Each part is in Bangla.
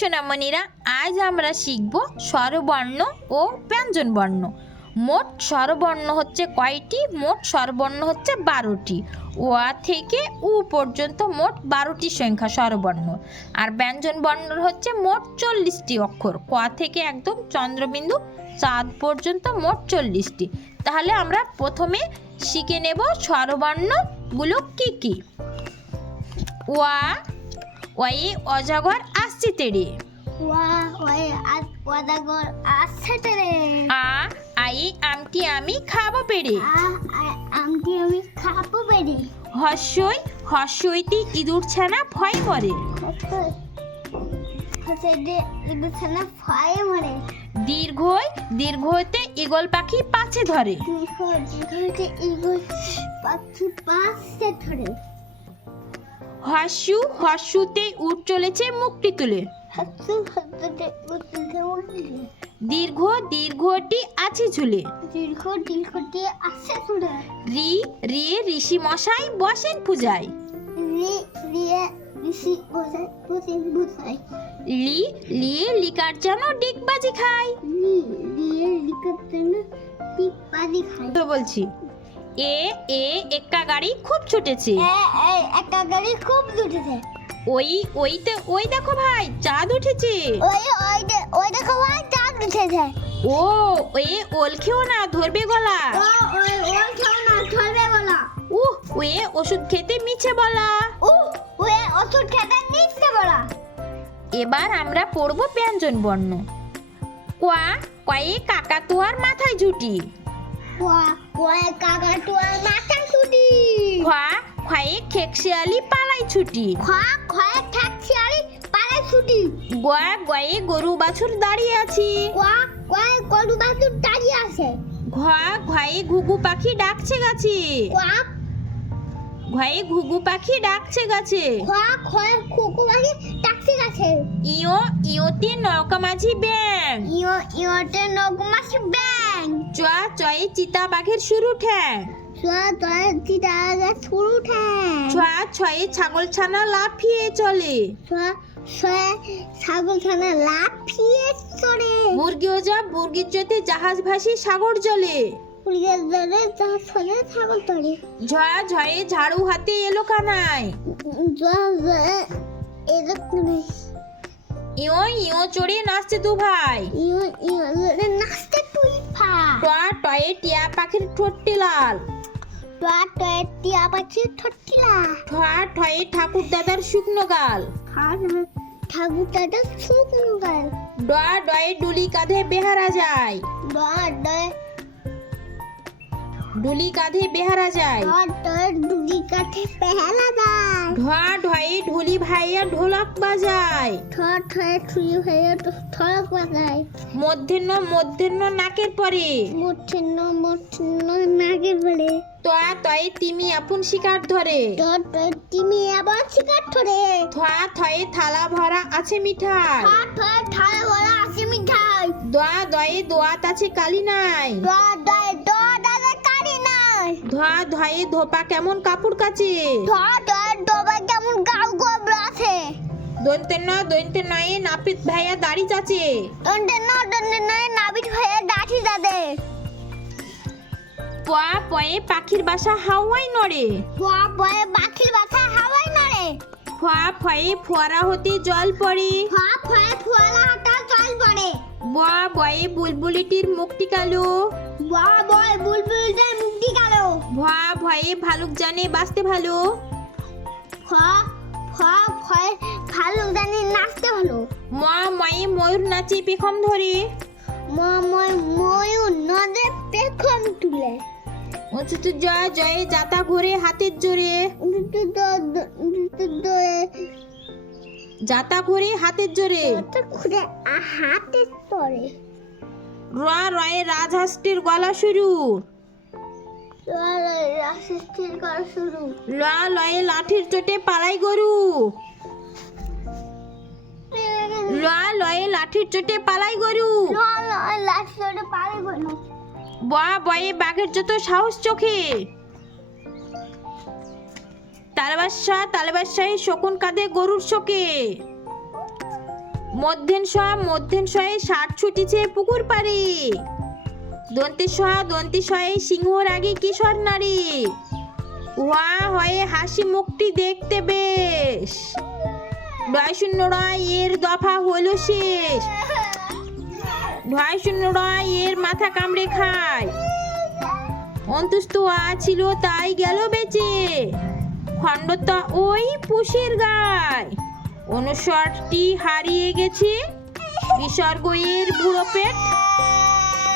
সোনামণিরা, আজ আমরা শিখব স্বরবর্ণ ও ব্যঞ্জনবর্ণ। মোট স্বরবর্ণ হচ্ছে কয়টি? মোট স্বরবর্ণ হচ্ছে 12টি। ওয়া থেকে উ পর্যন্ত মোট 12টি সংখ্যা স্বরবর্ণ। আর ব্যঞ্জনবর্ণ হচ্ছে মোট 40টি অক্ষর। ক থেকে একদম চন্দ্রবিন্দু চাঁদ পর্যন্ত মোট 40টি। তাহলে আমরা প্রথমে শিখে নেব স্বরবর্ণগুলো কি কি। ওয়া, ওয়ে অজগর আসছে তেড়ে। আ, আই আমটি আমি খাবো পেড়ে। হর্ষই, হর্ষইতে ইঁদুর ছানা ভয় মরে। দীর্ঘই, দীর্ঘতে ঈগল পাখি পাছে ধরে। হর্ষু, হর্ষুতে উট চলেছে মুখটি তুলে। দীর্ঘ, দীর্ঘটি আছে ঝুলে। রি, রি ঋষি মশাই বসেন পূজায়। লি, লি লিকার যেন ডিগবাজি খায়। বলছি এ, এ একা গাড়ি খুব ছুটেছে। ওই, ওইতে ওই দেখো ভাই চাঁদ উঠেছে। ও, এ ওল খেও না ধরবে গলা। ওয়ে ওষুধ খেতে মিছে বলা। এবার আমরা পড়ব ব্যঞ্জনবর্ণ। কোয়া, কয়ে কাকাতুয়ার মাথায় ঝুটি। খোয়া, খয়ে খেকশিয়ালি পালাই ছুটি। গোয়া, গয়ে গরু বাছুর দাঁড়িয়ে আছি। ঘোয়া, ঘয়ে ঘুঘু পাখি ডাকছে গাছে। ঘয়ে ঘুঘু পাখি ডাকছে গাছে। ইয়ো, ইয়োতে নৌকা মাঝি ব্যাং। চয়া, চয়ে চিতা বাঘের শুরু ঠ্যাং। ছয়া, ছয়ে ছাগল ছানা লাফিয়ে চলে। মুরগি ওজা, মুরগির চোতে জাহাজ ভাসি সাগর জলে। ঝয়া, ঝয়ে ঝাড়ু হাতে এলো কানায়। ইয়ো, ইয়ো চড়ে নাচছে তু ভাই। টয়া, টয়ে টিয়া পাখির ঠোঁটটি লাল। ঠয়া, ঠয়ে ঠাকুর দাদার শুকনো গাল। ডয়া, ডয়ে ডুলি কাঁধে বেহারা যায়। ডুলি কাঁধে বেহারা যায়। ঢয়া, ঢয়ে ঢুলি ভাইয়া ঢোলক বাজায়। মধ্যাহ্ন, মধ্যাহ্ন নাকের পরে। তয়া, তয়ে তিমি আপন শিকার ধরে। থয়া, থয়ে থালা ভরা আছে মিঠাই। দয়া, দয়ে দোয়াত আছে কালি নাই। ধোয়া, ধয়ে ধোপা কেমন কাপড় কাচে। দন্তে ন, দন্তে নয়ে নাপিত ভাইয়া দাড়ি চাচে। পয়া, পয়ে পাখির বাসা হাওয়ায় নড়ে। ফয়া, ফয়ে ফোয়ারা হতে জল পড়ে। বয়া, বয়ে বুলবুলিটির মুখটি কালো। ভয়া, ভয়ে ভালুক জানে বাঁচতে ভালো। ময়া, ময়ে ময়ূর নাচে পেখম ধরে। জয়, জয়ে যাতা ঘুরে হাতের জোরে। যাতা ঘুরে হাতের জোরে। রয়া, রয়ে রাজহাঁসটির গলা শুরু। লয়া, লয়ে লাঠির চোটে পালাই গরু। লয়া, লয়ে লাঠির চোটে পালাই গরু। বয়া, বয়ে বাঘের যত সাহস চোখে। তালবাসা, তালবাসায় শকুন কাঁধে গরুর শোকে। মধ্যেন ষাট ছুটিছে পুকুর পাড়ে। দন্তেশ্বয়ে সিংহর আগে কিশোর নারী। উহা হয়ে হাসি মুখটি দেখতে বেশ। ঢয় শূন্য রয় এর দফা হলো শেষ। ঢয় শূন্য রয় এর মাথা কামড়ে খায়। অন্তুষ্ট ছিল তাই গেল বেঁচে। খণ্ডতা ওই পুষের গায়। অনুস্বরটি হারিয়ে গেছে। বিসর্গ এর বুড়ো পেট।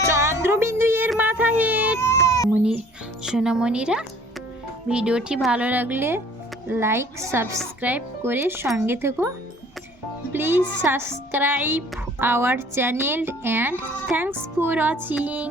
চন্দ্রবিন্দু এর মাথা হেট। সোনামণিরা, ভিডিওটি ভালো লাগলে লাইক সাবস্ক্রাইব করে সঙ্গে থেকো। Please subscribe our channel and thanks for watching.